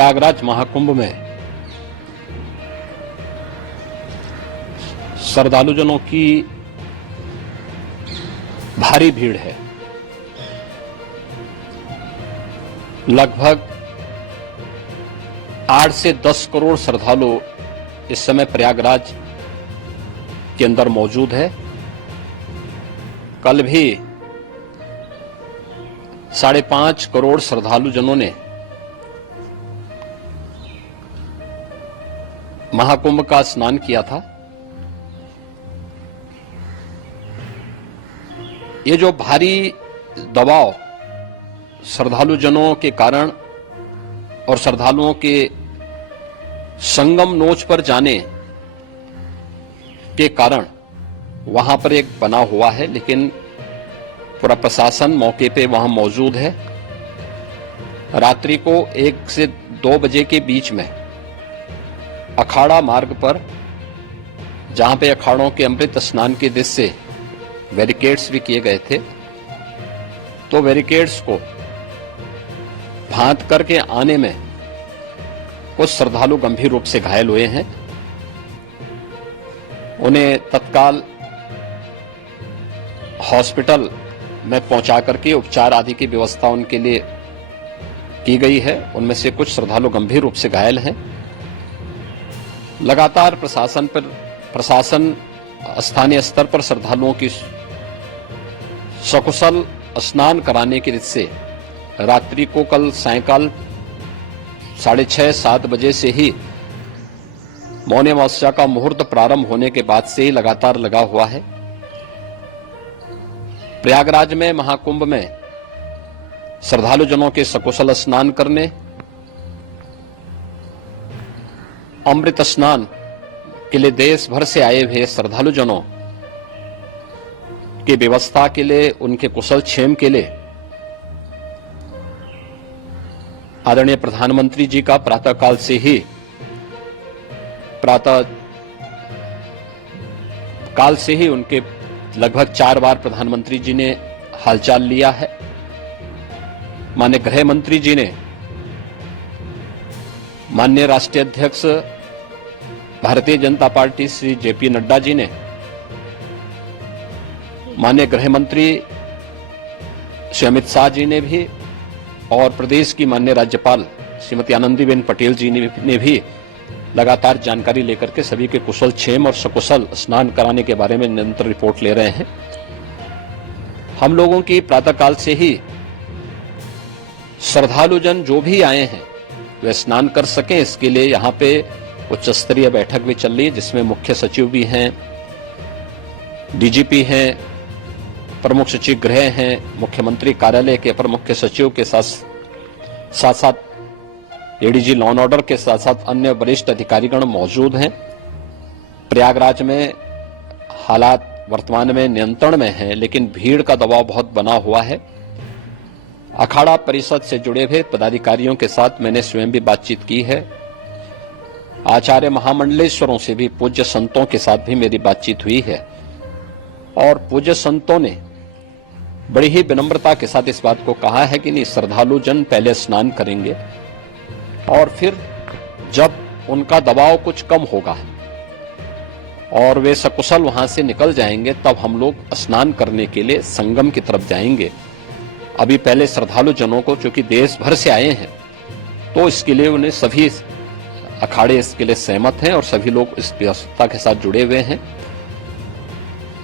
प्रयागराज महाकुंभ में श्रद्धालुजनों की भारी भीड़ है। लगभग 8 से 10 करोड़ श्रद्धालु इस समय प्रयागराज के अंदर मौजूद है। कल भी 5.5 करोड़ श्रद्धालुजनों ने महाकुंभ का स्नान किया था। ये जो भारी दबाव श्रद्धालुजनों के कारण और श्रद्धालुओं के संगम नोच पर जाने के कारण वहां पर एक बना हुआ है, लेकिन पूरा प्रशासन मौके पे वहां मौजूद है। रात्रि को 1 से 2 बजे के बीच में अखाड़ा मार्ग पर, जहां पे अखाड़ों के अमृत स्नान के दृश्य से बैरिकेड्स भी किए गए थे, तो बैरिकेड्स को फांद करके आने में कुछ श्रद्धालु गंभीर रूप से घायल हुए हैं। उन्हें तत्काल हॉस्पिटल में पहुंचा करके उपचार आदि की व्यवस्था उनके लिए की गई है। उनमें से कुछ श्रद्धालु गंभीर रूप से घायल हैं। लगातार प्रशासन स्थानीय स्तर पर श्रद्धालुओं की सकुशल स्नान कराने के से रात्रि को कल सायंकाल 6:30-7 बजे से ही मौनी अमावस्या का मुहूर्त प्रारंभ होने के बाद से ही लगातार लगा हुआ है। प्रयागराज में महाकुंभ में श्रद्धालुजनों के सकुशल स्नान करने, अमृत स्नान के लिए देश भर से आए हुए श्रद्धालुजनों की व्यवस्था के लिए, उनके कुशल क्षेम के लिए आदरणीय प्रधानमंत्री जी का प्रातःकाल से ही उनके लगभग 4 बार प्रधानमंत्री जी ने हालचाल लिया है। माननीय गृह मंत्री जी ने, माननीय राष्ट्रीय अध्यक्ष भारतीय जनता पार्टी श्री जेपी नड्डा जी ने, माननीय गृह मंत्री श्री अमित शाह जी ने भी, और प्रदेश की माननीय राज्यपाल श्रीमती आनंदीबेन पटेल जी ने भी लगातार जानकारी लेकर के सभी के कुशल क्षेम और सकुशल स्नान कराने के बारे में निरंतर रिपोर्ट ले रहे हैं। हम लोगों की प्रातःकाल से ही श्रद्धालुजन जो भी आए हैं वे स्नान कर सकें, इसके लिए यहाँ पे उच्च स्तरीय बैठक भी चल रही है, जिसमें मुख्य सचिव भी हैं, डीजीपी हैं, प्रमुख सचिव गृह हैं, मुख्यमंत्री कार्यालय के अपर मुख्य सचिव के साथ साथ एडीजी लॉ एंड ऑर्डर के साथ साथ अन्य वरिष्ठ अधिकारीगण मौजूद हैं। प्रयागराज में हालात वर्तमान में नियंत्रण में हैं, लेकिन भीड़ का दबाव बहुत बना हुआ है। अखाड़ा परिषद से जुड़े हुए पदाधिकारियों के साथ मैंने स्वयं भी बातचीत की है। आचार्य महामंडलेश्वरों से भी, पूज्य संतों के साथ भी मेरी बातचीत हुई है, और पूज्य संतों ने बड़ी ही विनम्रता के साथ इस बात को कहा है कि नहीं, श्रद्धालुजन पहले स्नान करेंगे और फिर जब उनका दबाव कुछ कम होगा और वे सकुशल वहां से निकल जाएंगे, तब हम लोग स्नान करने के लिए संगम की तरफ जाएंगे। अभी पहले श्रद्धालुजनों को, चूंकि देश भर से आए हैं, तो इसके लिए उन्हें सभी अखाड़े इसके लिए सहमत हैं और सभी लोग इस व्यवस्था के साथ जुड़े हुए हैं।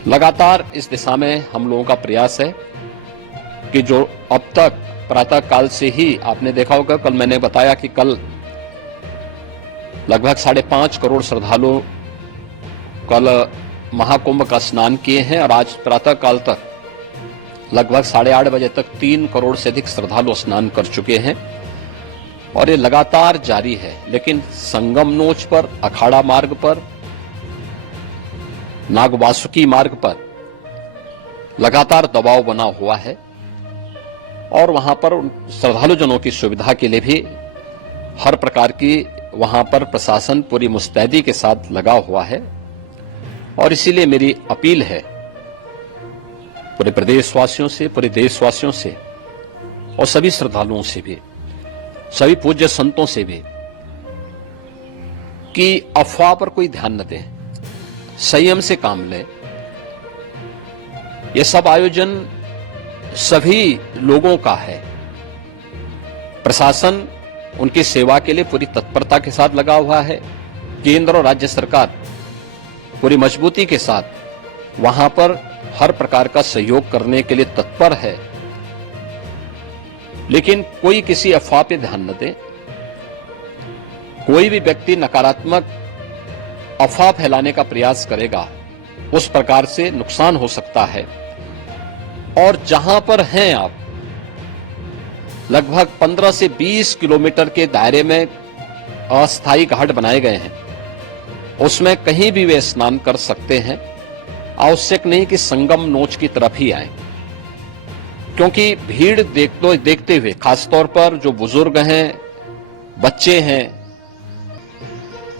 लगातार इस दिशा में हम लोगों का प्रयास है कि जो अब तक प्रातः काल से ही आपने देखा होगा, कल मैंने बताया कि कल लगभग 5.5 करोड़ श्रद्धालु कल महाकुंभ का स्नान किए हैं, और आज प्रातः काल तक लगभग 8:30 बजे तक 3 करोड़ से अधिक श्रद्धालु स्नान कर चुके हैं, और ये लगातार जारी है। लेकिन संगम नोच पर, अखाड़ा मार्ग पर, नागवासुकी मार्ग पर लगातार दबाव बना हुआ है, और वहां पर श्रद्धालुजनों की सुविधा के लिए भी हर प्रकार की वहां पर प्रशासन पूरी मुस्तैदी के साथ लगा हुआ है। और इसीलिए मेरी अपील है पूरे प्रदेशवासियों से, पूरे देशवासियों से और सभी श्रद्धालुओं से भी, सभी पूज्य संतों से भी कि अफवाह पर कोई ध्यान न दें, संयम से काम लें। ये सब आयोजन सभी लोगों का है। प्रशासन उनकी सेवा के लिए पूरी तत्परता के साथ लगा हुआ है। केंद्र और राज्य सरकार पूरी मजबूती के साथ वहां पर हर प्रकार का सहयोग करने के लिए तत्पर है। लेकिन कोई किसी अफवाह पे ध्यान न दे। कोई भी व्यक्ति नकारात्मक अफवाह फैलाने का प्रयास करेगा, उस प्रकार से नुकसान हो सकता है। और जहां पर हैं आप, लगभग 15 से 20 किलोमीटर के दायरे में अस्थायी घाट बनाए गए हैं, उसमें कहीं भी वे स्नान कर सकते हैं। आवश्यक नहीं कि संगम नोच की तरफ ही आए, क्योंकि भीड़ देखते हुए, खासतौर पर जो बुजुर्ग हैं, बच्चे हैं,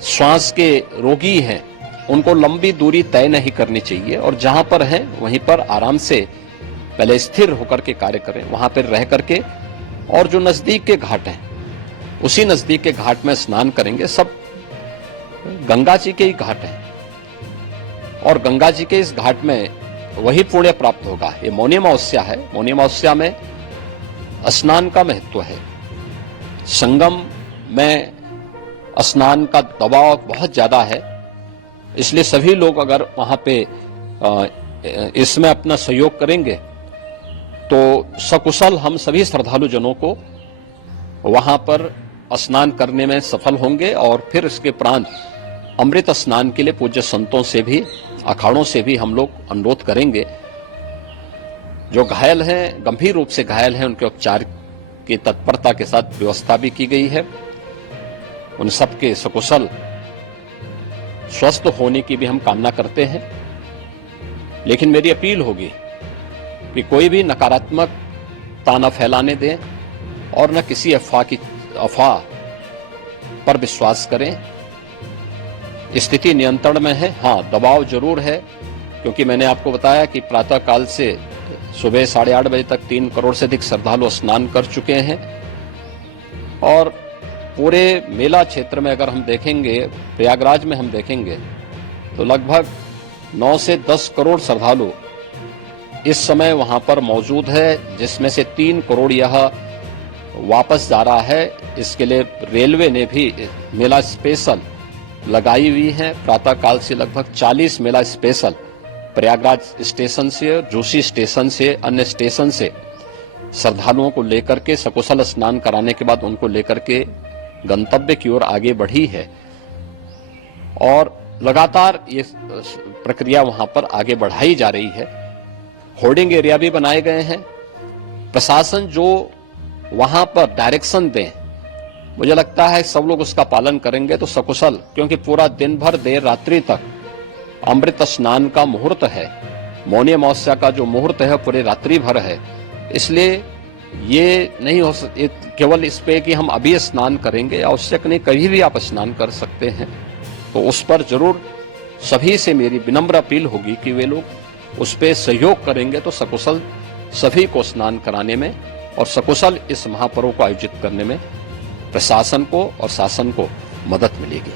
श्वास के रोगी हैं, उनको लंबी दूरी तय नहीं करनी चाहिए। और जहां पर हैं वहीं पर आराम से पहले स्थिर होकर के कार्य करें, वहां पर रह करके। और जो नजदीक के घाट हैं, उसी नजदीक के घाट में स्नान करेंगे। सब गंगा जी के ही घाट हैं और गंगा जी के इस घाट में वही पुण्य प्राप्त होगा। ये मौनी अमावस्या है। मौनी अमावस्या में स्नान का महत्व है। संगम में स्नान का दबाव बहुत ज्यादा है, इसलिए सभी लोग अगर वहां पे इसमें अपना सहयोग करेंगे तो सकुशल हम सभी श्रद्धालु जनों को वहां पर स्नान करने में सफल होंगे। और फिर इसके उपरांत अमृत स्नान के लिए पूज्य संतों से भी, अखाड़ों से भी हम लोग अनुरोध करेंगे। जो घायल हैं, गंभीर रूप से घायल हैं, उनके उपचार की तत्परता के साथ व्यवस्था भी की गई है। उन सबके सकुशल स्वस्थ होने की भी हम कामना करते हैं। लेकिन मेरी अपील होगी कि कोई भी नकारात्मकता न फैलाने दें और न किसी अफवाह पर विश्वास करें। स्थिति नियंत्रण में है। हाँ, दबाव जरूर है, क्योंकि मैंने आपको बताया कि प्रातः काल से सुबह 8:30 बजे तक 3 करोड़ से अधिक श्रद्धालु स्नान कर चुके हैं। और पूरे मेला क्षेत्र में अगर हम देखेंगे, प्रयागराज में हम देखेंगे तो लगभग 9 से 10 करोड़ श्रद्धालु इस समय वहां पर मौजूद है, जिसमें से 3 करोड़ यह वापस जा रहा है। इसके लिए रेलवे ने भी मेला स्पेशल लगाई हुई है। प्रातः काल से लगभग 40 मेला स्पेशल प्रयागराज स्टेशन से, जोशी स्टेशन से, अन्य स्टेशन से श्रद्धालुओं को लेकर के सकुशल स्नान कराने के बाद उनको लेकर के गंतव्य की ओर आगे बढ़ी है। और लगातार ये प्रक्रिया वहां पर आगे बढ़ाई जा रही है। होर्डिंग एरिया भी बनाए गए हैं। प्रशासन जो वहां पर डायरेक्शन दें, मुझे लगता है सब लोग उसका पालन करेंगे तो सकुशल, क्योंकि पूरा दिन भर देर रात्रि तक अमृत स्नान का मुहूर्त है। मौनी अमावस्या का जो मुहूर्त है पूरे रात्रि भर है। इसलिए ये नहीं हो केवल इस पे कि हम अभी स्नान करेंगे, आवश्यक नहीं, कभी भी आप स्नान कर सकते हैं। तो उस पर जरूर सभी से मेरी विनम्र अपील होगी कि वे लोग उस पे सहयोग करेंगे तो सकुशल सभी को स्नान कराने में और सकुशल इस महापर्व को आयोजित करने में प्रशासन को और शासन को मदद मिलेगी।